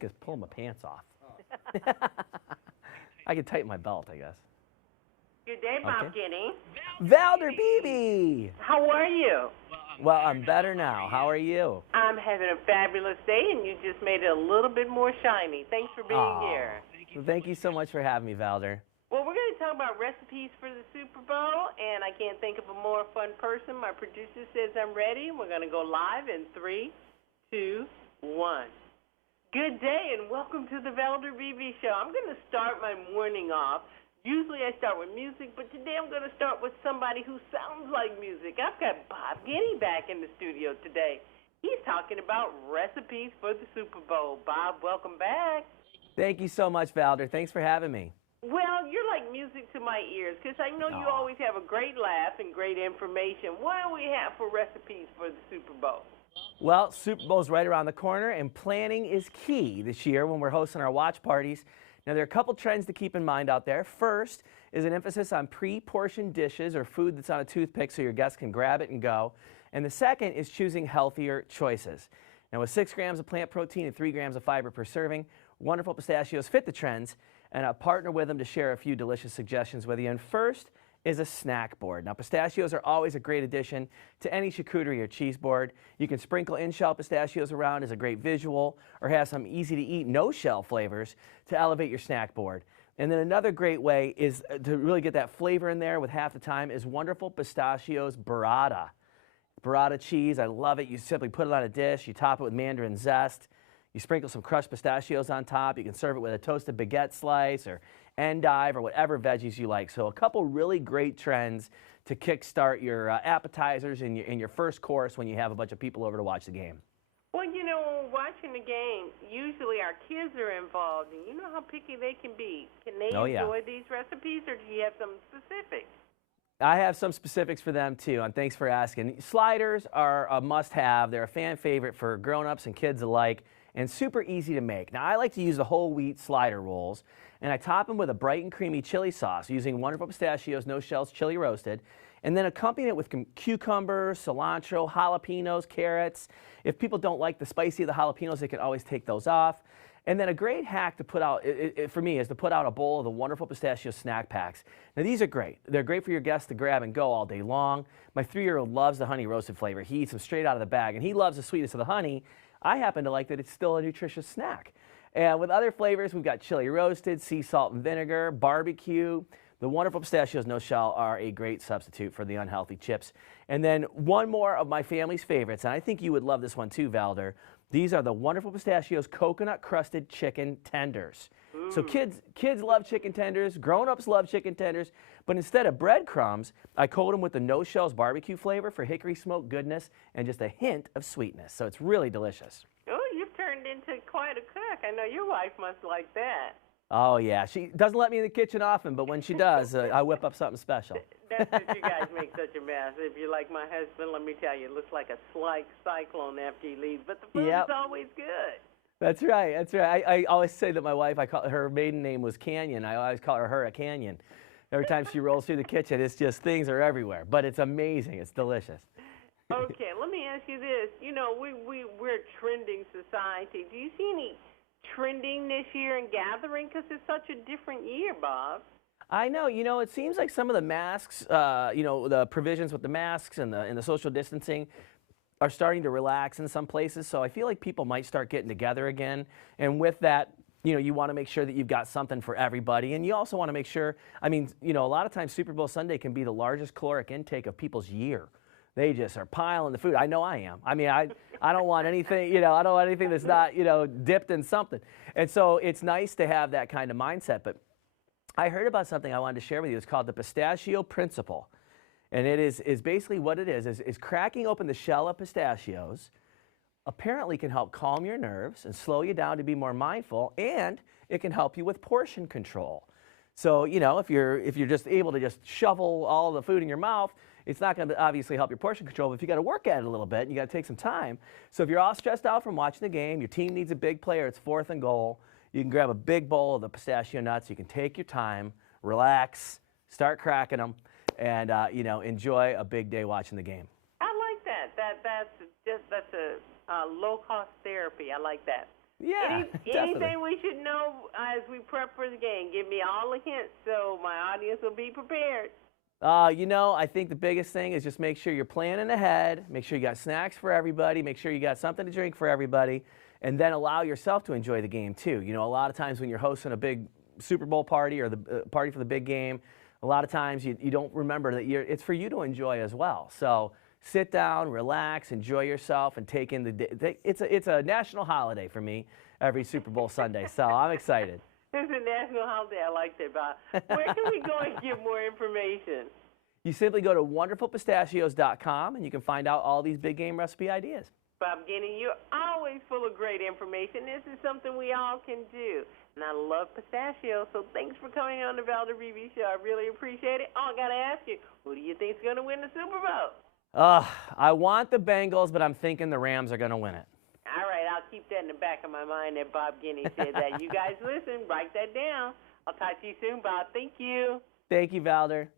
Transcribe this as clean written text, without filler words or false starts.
Just pull my pants off. I can tighten my belt, I guess. Good day, Bob Guiney. Valder Beebe! How are you? Well, I'm better now. How are you? I'm having a fabulous day, and you just made it a little bit more shiny. Thanks for being here. Well, thank you so much for having me, Valder. Well, we're going to talk about recipes for the Super Bowl, and I can't think of a more fun person. My producer says I'm ready. We're going to go live in 3, 2, 1. Good day, and welcome to the Valder Beebe Show. I'm going to start my morning off. Usually I start with music, but today I'm going to start with somebody who sounds like music. I've got Bob Guiney back in the studio today. He's talking about recipes for the Super Bowl. Bob, welcome back. Thank you so much, Valder. Thanks for having me. Well, you're like music to my ears because I know you always have a great laugh and great information. What do we have for recipes for the Super Bowl? Well, Super Bowl's right around the corner, and planning is key this year when we're hosting our watch parties. Now, there are a couple trends to keep in mind out there. First is an emphasis on pre-portioned dishes or food that's on a toothpick so your guests can grab it and go. And the second is choosing healthier choices. Now, with 6 grams of plant protein and 3 grams of fiber per serving, wonderful pistachios fit the trends, and I partner with them to share a few delicious suggestions with you. And first is a snack board. Now, pistachios are always a great addition to any charcuterie or cheese board. You can sprinkle in-shell pistachios around as a great visual, or have some easy-to-eat no-shell flavors to elevate your snack board. And then another great way is to really get that flavor in there with half the time is wonderful pistachios burrata. Burrata cheese, I love it. You simply put it on a dish, you top it with mandarin zest, you sprinkle some crushed pistachios on top. You can serve it with a toasted baguette slice or endive or whatever veggies you like. So a couple really great trends to kickstart your appetizers and your first course when you have a bunch of people over to watch the game. Well, you know, when we're watching the game, usually our kids are involved, and you know how picky they can be. Can they enjoy these recipes, or do you have some specifics? I have some specifics for them, too, and thanks for asking. Sliders are a must-have. They're a fan favorite for grown-ups and kids alike, and super easy to make. Now, I like to use the whole wheat slider rolls, and I top them with a bright and creamy chili sauce using wonderful pistachios, no shells, chili roasted, and then accompany it with cucumbers, cilantro, jalapenos, carrots. If people don't like the spicy of the jalapenos, they can always take those off. And then a great hack to put out, for me, is to put out a bowl of the wonderful pistachio snack packs. Now, these are great. They're great for your guests to grab and go all day long. My 3-year-old loves the honey roasted flavor. He eats them straight out of the bag, and he loves the sweetness of the honey. I happen to like that it's still a nutritious snack. And with other flavors, we've got chili roasted, sea salt and vinegar, barbecue. The wonderful pistachios no shell are a great substitute for the unhealthy chips. And then one more of my family's favorites, and I think you would love this one too, Valder. These are the wonderful pistachios coconut crusted chicken tenders. So kids love chicken tenders, grown-ups love chicken tenders, but instead of breadcrumbs, I coat them with the no shells barbecue flavor for hickory smoke goodness and just a hint of sweetness. So it's really delicious. Oh, you've turned into quite a cook. I know your wife must like that. Oh, yeah. She doesn't let me in the kitchen often, but when she does, I whip up something special. That's what you guys make such a mess. If you're like my husband, let me tell you, it looks like a slight cyclone after he leaves, but the food is always good. That's right. That's right. I always say that my wife, her maiden name was Canyon. I always call her a Canyon. Every time she rolls through the kitchen, it's just things are everywhere. But it's amazing. It's delicious. Okay, let me ask you this. You know, we're a trending society. Do you see any trending this year in gathering? Because it's such a different year, Bob. I know. You know, it seems like some of the masks, the provisions with the masks and the social distancing are starting to relax in some places. So I feel like people might start getting together again. And with that, you want to make sure that you've got something for everybody. And you also want to make sure, a lot of times Super Bowl Sunday can be the largest caloric intake of people's year. They just are piling the food. I know I am. I don't want anything, I don't want anything that's not, dipped in something. And so it's nice to have that kind of mindset. But I heard about something I wanted to share with you. It's called the Pistachio Principle. And it is basically what it is cracking open the shell of pistachios apparently can help calm your nerves and slow you down to be more mindful, and it can help you with portion control. So, if you're just able to just shovel all the food in your mouth, it's not going to obviously help your portion control, but if you got to work at it a little bit, and you got to take some time. So if you're all stressed out from watching the game, your team needs a big player, it's 4th and goal, you can grab a big bowl of the pistachio nuts, you can take your time, relax, start cracking them, and enjoy a big day watching the game. I like that. That's a low-cost therapy. I like that. Yeah, definitely. Anything we should know as we prep for the game? Give me all the hints so my audience will be prepared. You know, I think the biggest thing is just make sure you're planning ahead, make sure you got snacks for everybody, make sure you got something to drink for everybody, and then allow yourself to enjoy the game too. You know, a lot of times when you're hosting a big Super Bowl party or the party for the big game, a lot of times you don't remember that it's for you to enjoy as well. So sit down, relax, enjoy yourself, and take in the day. It's a national holiday for me every Super Bowl Sunday, so I'm excited. It's a national holiday. I like that, Bob. Where can we go and get more information? You simply go to wonderfulpistachios.com and you can find out all these big game recipe ideas. Bob Guiney, you're always full of great information. This is something we all can do. And I love pistachios, so thanks for coming on the Valder Beebe Show. I really appreciate it. Oh, I got to ask you, who do you think's going to win the Super Bowl? I want the Bengals, but I'm thinking the Rams are going to win it. All right, I'll keep that in the back of my mind that Bob Guiney said that. You guys listen, write that down. I'll talk to you soon, Bob. Thank you. Thank you, Valder.